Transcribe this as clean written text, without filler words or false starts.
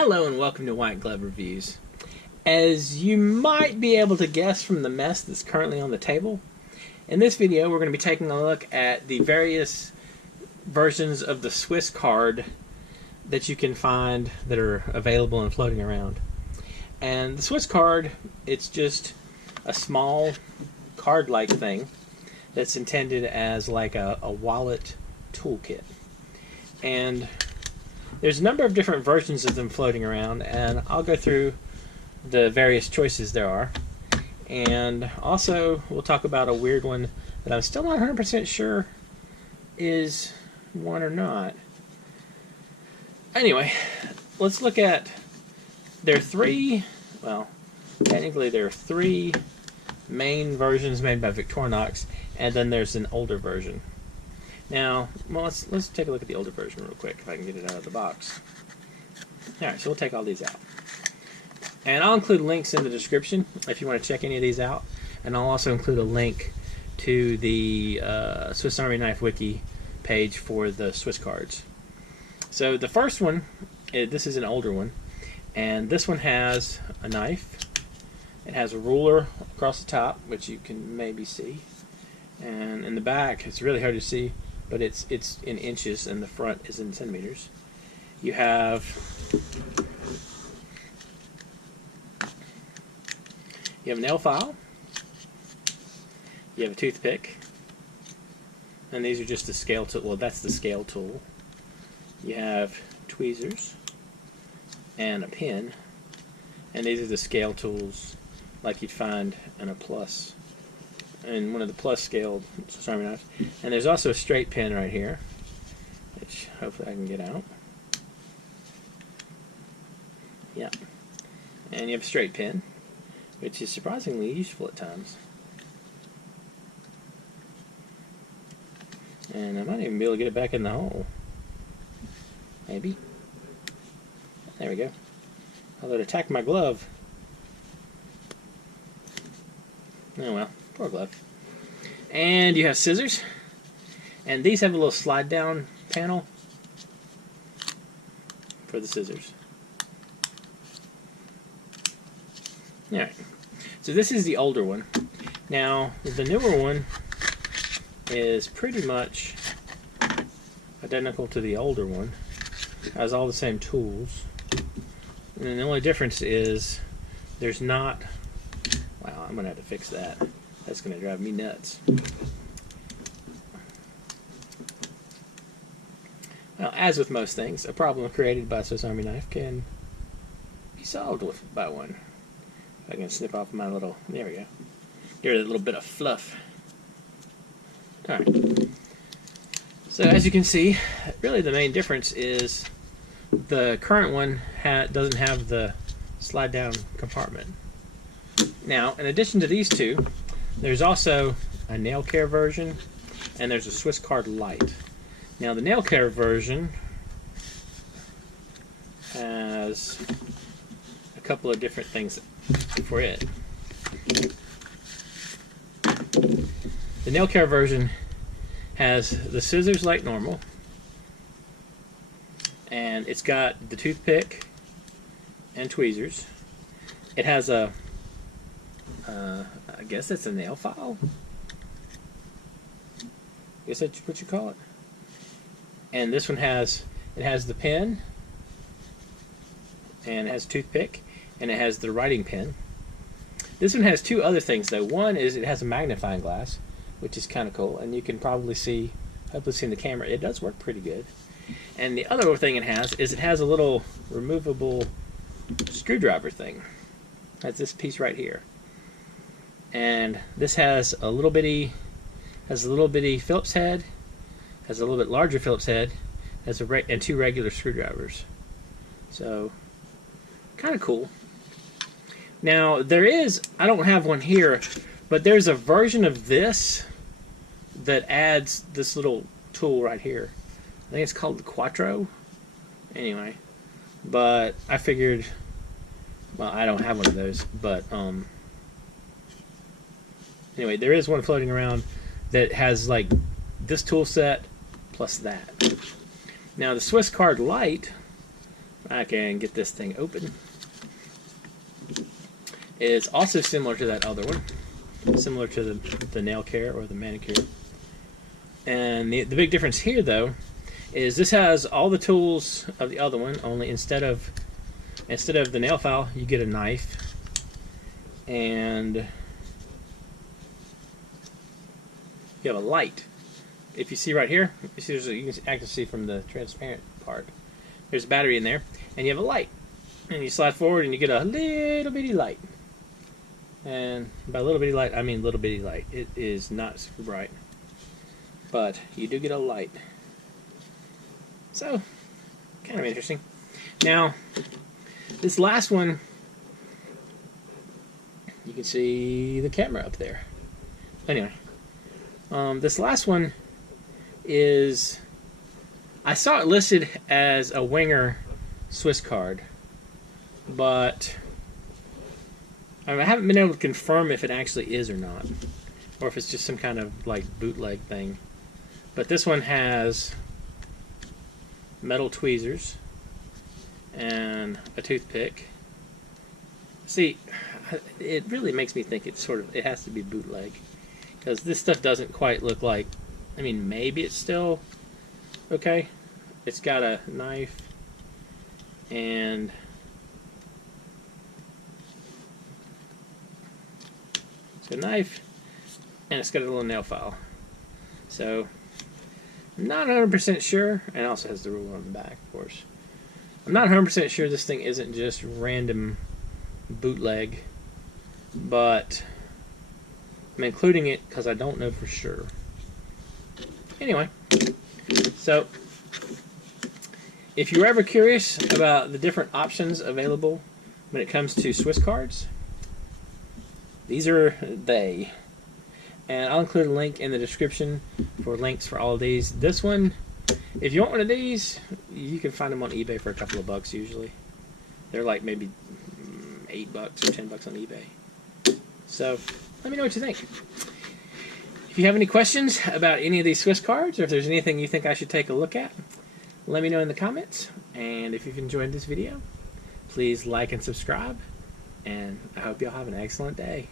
Hello and welcome to White Glove Reviews. As you might be able to guess from the mess that's currently on the table, in this video we're going to be taking a look at the various versions of the SwissCard that you can find that are available and floating around. And the SwissCard, it's just a small card-like thing that's intended as like a wallet toolkit. And there's a number of different versions of them floating around, and I'll go through the various choices there are. And also, we'll talk about a weird one that I'm still not 100% sure is one or not. Anyway, let's look at, technically there are three main versions made by Victorinox, and then there's an older version. Now, let's take a look at the older version real quick, if I can get it out of the box. Alright, so we'll take all these out. And I'll include links in the description if you want to check any of these out. And I'll also include a link to the Swiss Army Knife Wiki page for the Swiss cards. So the first one, this is an older one, and this one has a knife. It has a ruler across the top, which you can maybe see. And in the back, it's really hard to see, but it's in inches, and the front is in centimeters. You have a nail file. You have a toothpick, and these are just the scale tool. Well, that's the scale tool. You have tweezers and a pin, and these are the scale tools like you'd find in a plus. And one of the plus scaled Swiss Army knives. And there's also a straight pin right here, which hopefully I can get out. Yeah. And you have a straight pin, which is surprisingly useful at times. And I might even be able to get it back in the hole. Maybe. There we go. Although it attacked my glove. Oh well. Poor glove. And you have scissors, and these have a little slide down panel for the scissors. Alright, so this is the older one. Now the newer one is pretty much identical to the older one. It has all the same tools, and the only difference is there's not, wow, I'm gonna have to fix that. That's going to drive me nuts. Well, as with most things, a problem created by a Swiss Army knife can be solved by one. I can snip off my little, there we go. Get rid of a little bit of fluff. Alright. So as you can see, really the main difference is the current one doesn't have the slide down compartment. Now, in addition to these two, there's also a NailCare version, and there's a SwissCard Lite. Now, the NailCare version has a couple of different things for it. The NailCare version has the scissors like normal, and it's got the toothpick and tweezers. It has a I guess that's a nail file. I guess that's what you call it. And this one has the pen, and it has a toothpick, and it has the writing pen. This one has two other things though. One is it has a magnifying glass, which is kind of cool, and you can probably see, hopefully see in the camera, it does work pretty good. And the other thing it has a little removable screwdriver thing. That's this piece right here. And this has a little bitty Phillips head, has a little bit larger Phillips head, and two regular screwdrivers. So, kind of cool. Now there is, I don't have one here, but there's a version of this that adds this little tool right here. I think it's called the Quattro. Anyway, but I figured, well, I don't have one of those, but anyway, there is one floating around that has like this tool set plus that. Now the SwissCard Lite I can get this thing open. It's also similar to that other one, similar to the NailCare or the Manicure. And the big difference here, though, is this has all the tools of the other one. Only instead of the nail file, you get a knife, and you have a light. If you see right here, you can actually see from the transparent part. There's a battery in there, and you have a light. And you slide forward, and you get a little bitty light. And by little bitty light, I mean little bitty light. It is not super bright, but you do get a light. So, kind of interesting. Now, this last one, you can see the camera up there. Anyway, this last one is, I saw it listed as a Wenger SwissCard, but I haven't been able to confirm if it actually is or not, or if it's just some kind of like bootleg thing. But this one has metal tweezers and a toothpick. See, it really makes me think it has to be bootleg, because this stuff doesn't quite look like, I mean, maybe it's still okay. It's got a knife and it's got a knife, and it's got a little nail file. So I'm not 100% sure, and it also has the ruler on the back, of course. I'm not 100% sure this thing isn't just random bootleg, but I'm including it because I don't know for sure. Anyway, so if you're ever curious about the different options available when it comes to SwissCards, these are they. And I'll include a link in the description for links for all of these. This one, if you want one of these, you can find them on eBay for a couple of bucks usually. They're like maybe $8 or $10 on eBay. So let me know what you think. If you have any questions about any of these SwissCards, or if there's anything you think I should take a look at, let me know in the comments. And if you've enjoyed this video, please like and subscribe. And I hope y'all have an excellent day.